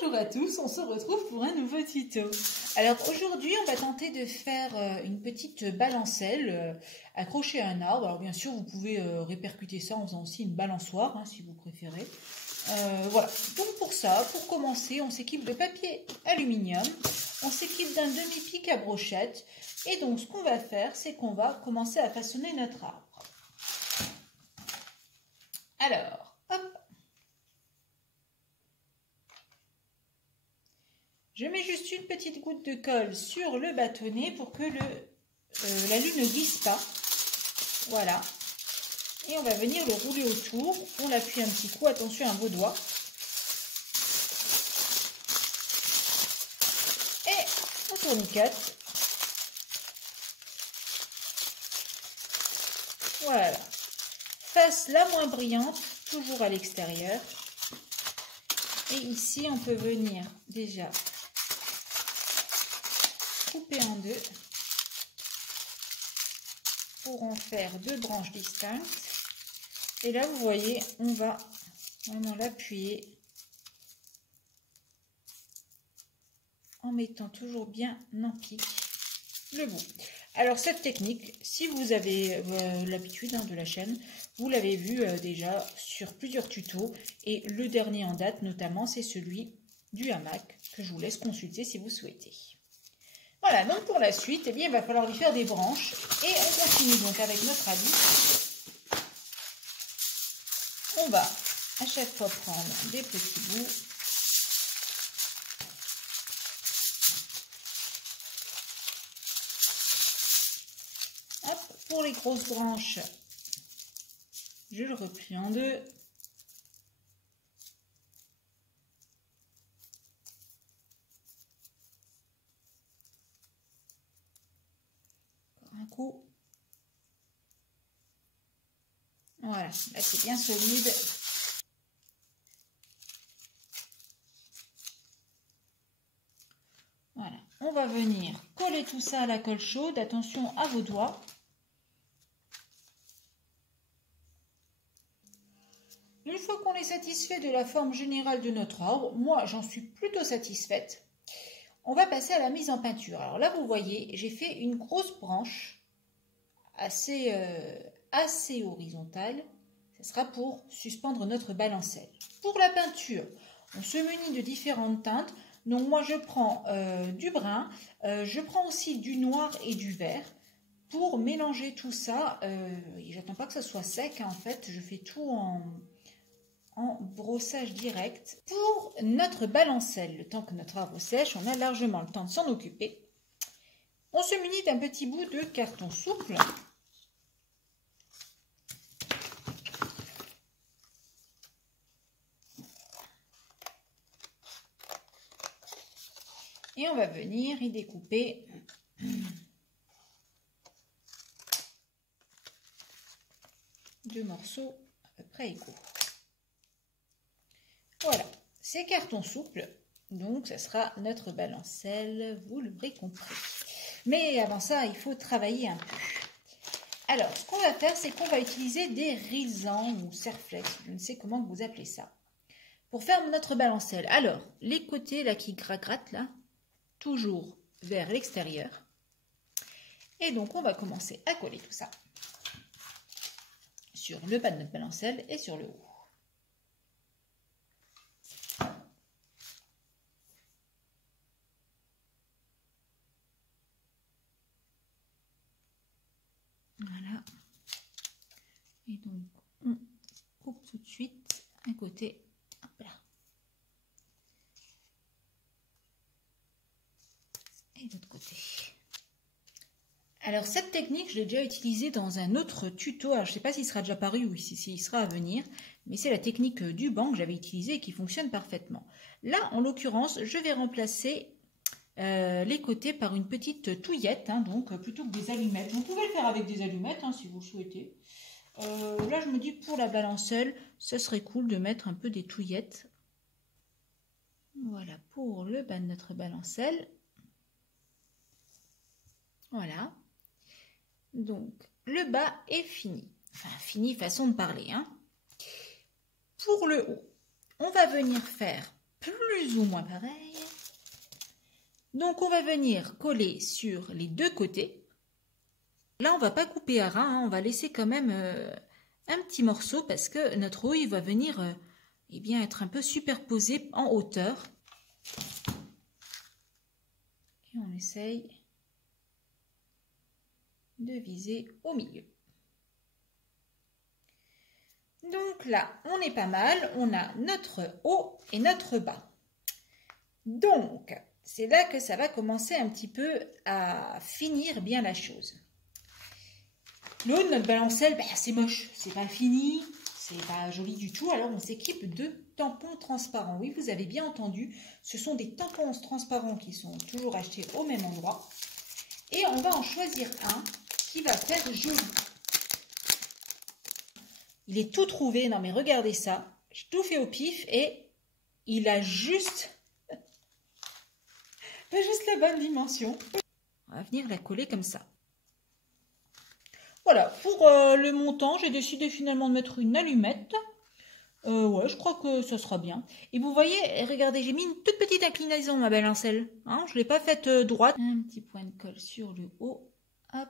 Bonjour à tous, on se retrouve pour un nouveau tuto. Alors aujourd'hui on va tenter de faire une petite balancelle accrochée à un arbre. Alors bien sûr vous pouvez répercuter ça en faisant aussi une balançoire si vous préférez. Voilà, donc pour ça, pour commencer, on s'équipe de papier aluminium, on s'équipe d'un demi-pic à brochette et donc ce qu'on va faire c'est qu'on va commencer à façonner notre arbre. Alors, hop. Je mets juste une petite goutte de colle sur le bâtonnet pour que la lune ne glisse pas. Voilà. Et on va venir le rouler autour. On l'appuie un petit coup. Attention à vos doigts. Et on tourniquette. Voilà. Face la moins brillante, toujours à l'extérieur. Et ici, on peut venir déjà couper en deux pour en faire deux branches distinctes. Et là, vous voyez, on va vraiment l'appuyer en mettant toujours bien en pique le bout. Alors, cette technique, si vous avez l'habitude de la chaîne, vous l'avez vu déjà sur plusieurs tutos. Et le dernier en date, notamment, c'est celui du hamac que je vous laisse consulter si vous souhaitez. Voilà, donc pour la suite, eh bien, il va falloir lui faire des branches et on continue donc avec notre habit. On va à chaque fois prendre des petits bouts. Hop, pour les grosses branches, je le replie en deux. Un coup. Voilà, là c'est bien solide. Voilà, on va venir coller tout ça à la colle chaude. Attention à vos doigts. Une fois qu'on est satisfait de la forme générale de notre arbre, moi j'en suis plutôt satisfaite. On va passer à la mise en peinture. Alors là, vous voyez, j'ai fait une grosse branche assez horizontale. Ce sera pour suspendre notre balancelle. Pour la peinture, on se munit de différentes teintes. Donc moi, je prends du brun. Je prends aussi du noir et du vert pour mélanger tout ça. J'attends pas que ça soit sec. En fait, je fais tout en brossage direct. Pour notre balancelle, le temps que notre arbre sèche, on a largement le temps de s'en occuper. On se munit d'un petit bout de carton souple. Et on va venir y découper deux morceaux à peu près égaux. Voilà, c'est carton souple, donc ça sera notre balancelle, vous l'aurez compris. Mais avant ça, il faut travailler un peu. Alors, ce qu'on va faire, c'est qu'on va utiliser des risans ou serflex, je ne sais comment vous appelez ça, pour faire notre balancelle. Alors, les côtés là qui grattent là, toujours vers l'extérieur. Et donc, on va commencer à coller tout ça sur le bas de notre balancelle et sur le haut. Voilà. Et donc, on coupe tout de suite un côté. Hop là. Et l'autre côté. Alors, cette technique, je l'ai déjà utilisée dans un autre tuto. Alors, je ne sais pas s'il sera déjà paru ou s'il sera à venir. Mais c'est la technique du banc que j'avais utilisée et qui fonctionne parfaitement. Là, en l'occurrence, je vais remplacer les côtés par une petite touillette, donc plutôt que des allumettes. Vous pouvez le faire avec des allumettes si vous le souhaitez. Là, je me dis pour la balancelle, ce serait cool de mettre un peu des touillettes. Voilà, pour le bas de notre balancelle. Voilà. Donc, le bas est fini. Enfin, fini, façon de parler. Pour le haut, on va venir faire plus ou moins pareil. Donc on va venir coller sur les deux côtés. Là on va pas couper à ras, hein, on va laisser quand même un petit morceau parce que notre houille va venir eh bien, être un peu superposée en hauteur. Et on essaye de viser au milieu. Donc là, on est pas mal, on a notre haut et notre bas. Donc, c'est là que ça va commencer un petit peu à finir bien la chose. Le haut de notre balancelle, c'est moche, c'est pas fini, c'est pas joli du tout, alors on s'équipe de tampons transparents. Oui, vous avez bien entendu, ce sont des tampons transparents qui sont toujours achetés au même endroit. Et on va en choisir un qui va faire joli. Il est tout trouvé, non mais regardez ça, j'ai tout fait au pif et il a juste la bonne dimension. On va venir la coller comme ça. Voilà, pour le montant, j'ai décidé finalement de mettre une allumette. Ouais, je crois que ça sera bien. Et vous voyez, regardez, j'ai mis une toute petite inclinaison, ma balancelle. Hein, je ne l'ai pas faite droite. Un petit point de colle sur le haut. Hop.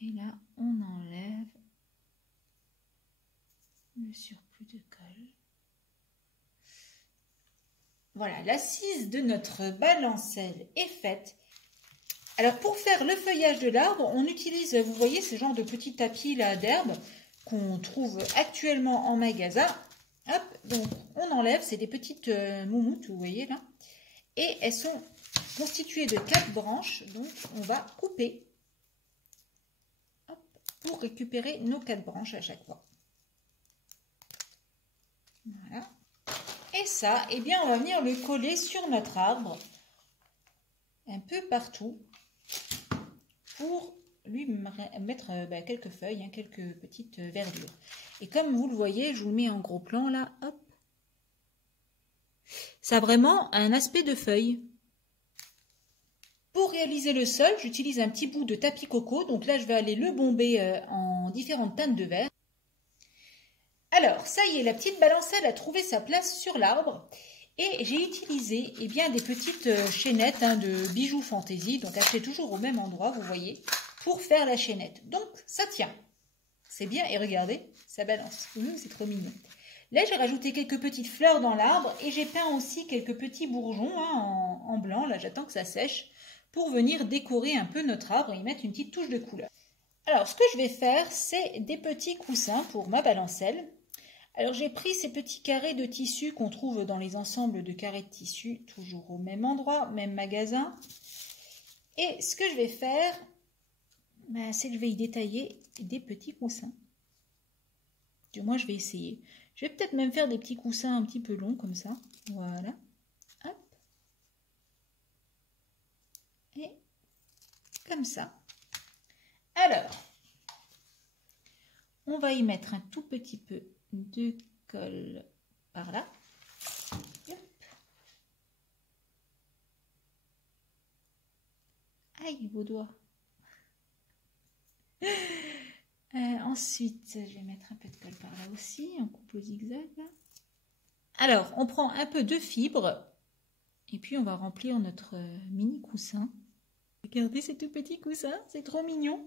Et là, on enlève le surplus de colle. Voilà, l'assise de notre balancelle est faite. Alors, pour faire le feuillage de l'arbre, on utilise, vous voyez, ce genre de petits tapis là d'herbe qu'on trouve actuellement en magasin. Hop, donc on enlève, c'est des petites moumoutes, vous voyez là. Et elles sont constituées de 4 branches, donc on va couper hop, pour récupérer nos 4 branches à chaque fois. Voilà. Et ça, eh bien, on va venir le coller sur notre arbre, un peu partout, pour lui mettre quelques feuilles, hein, quelques petites verdures. Et comme vous le voyez, je vous le mets en gros plan là, hop. Ça a vraiment un aspect de feuille. Pour réaliser le sol, j'utilise un petit bout de tapis coco. Donc là, je vais aller le bomber en différentes teintes de vert. Alors, ça y est, la petite balancelle a trouvé sa place sur l'arbre. Et j'ai utilisé eh bien, des petites chaînettes de bijoux fantaisie, donc achetées toujours au même endroit, vous voyez, pour faire la chaînette. Donc, ça tient. C'est bien, et regardez, ça balance. C'est trop mignon. Là, j'ai rajouté quelques petites fleurs dans l'arbre et j'ai peint aussi quelques petits bourgeons en blanc. Là, j'attends que ça sèche pour venir décorer un peu notre arbre et y mettre une petite touche de couleur. Alors, ce que je vais faire, c'est des petits coussins pour ma balancelle. Alors j'ai pris ces petits carrés de tissu qu'on trouve dans les ensembles de carrés de tissu, toujours au même endroit, même magasin. Et ce que je vais faire, c'est que je vais y détailler des petits coussins. Du moins je vais essayer. Je vais peut-être même faire des petits coussins un petit peu longs comme ça. Voilà. Hop. Et comme ça. Alors, on va y mettre un tout petit peu de colle par là. Hop. Aïe, vos doigts. Ensuite, je vais mettre un peu de colle par là aussi, on coupe au zigzag. Là. Alors, on prend un peu de fibre et puis on va remplir notre mini coussin. Regardez ces tout petits coussins, c'est trop mignon.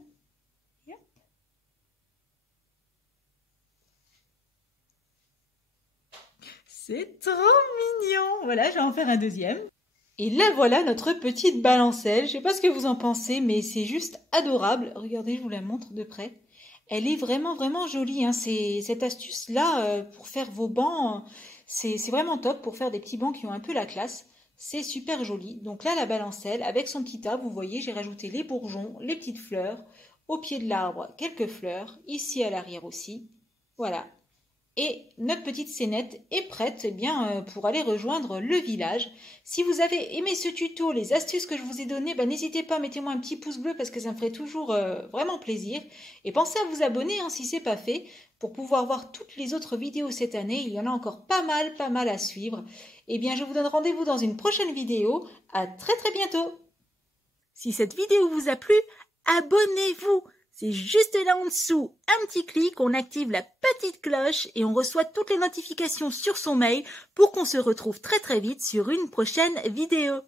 C'est trop mignon. Voilà, je vais en faire un deuxième. Et là, voilà notre petite balancelle. Je ne sais pas ce que vous en pensez, mais c'est juste adorable. Regardez, je vous la montre de près. Elle est vraiment, vraiment jolie. Hein. Cette astuce-là, pour faire vos bancs, c'est vraiment top pour faire des petits bancs qui ont un peu la classe. C'est super joli. Donc là, la balancelle, avec son petit arbre, vous voyez, j'ai rajouté les bourgeons, les petites fleurs. Au pied de l'arbre, quelques fleurs. Ici, à l'arrière aussi. Voilà. Et notre petite scénette est prête pour aller rejoindre le village. Si vous avez aimé ce tuto, les astuces que je vous ai données, n'hésitez pas, mettez-moi un petit pouce bleu parce que ça me ferait toujours vraiment plaisir. Et pensez à vous abonner si ce n'est pas fait pour pouvoir voir toutes les autres vidéos cette année. Il y en a encore pas mal à suivre. Je vous donne rendez-vous dans une prochaine vidéo. À très bientôt. Si cette vidéo vous a plu, abonnez-vous. C'est juste là en dessous, un petit clic, on active la petite cloche et on reçoit toutes les notifications sur son mail pour qu'on se retrouve très vite sur une prochaine vidéo.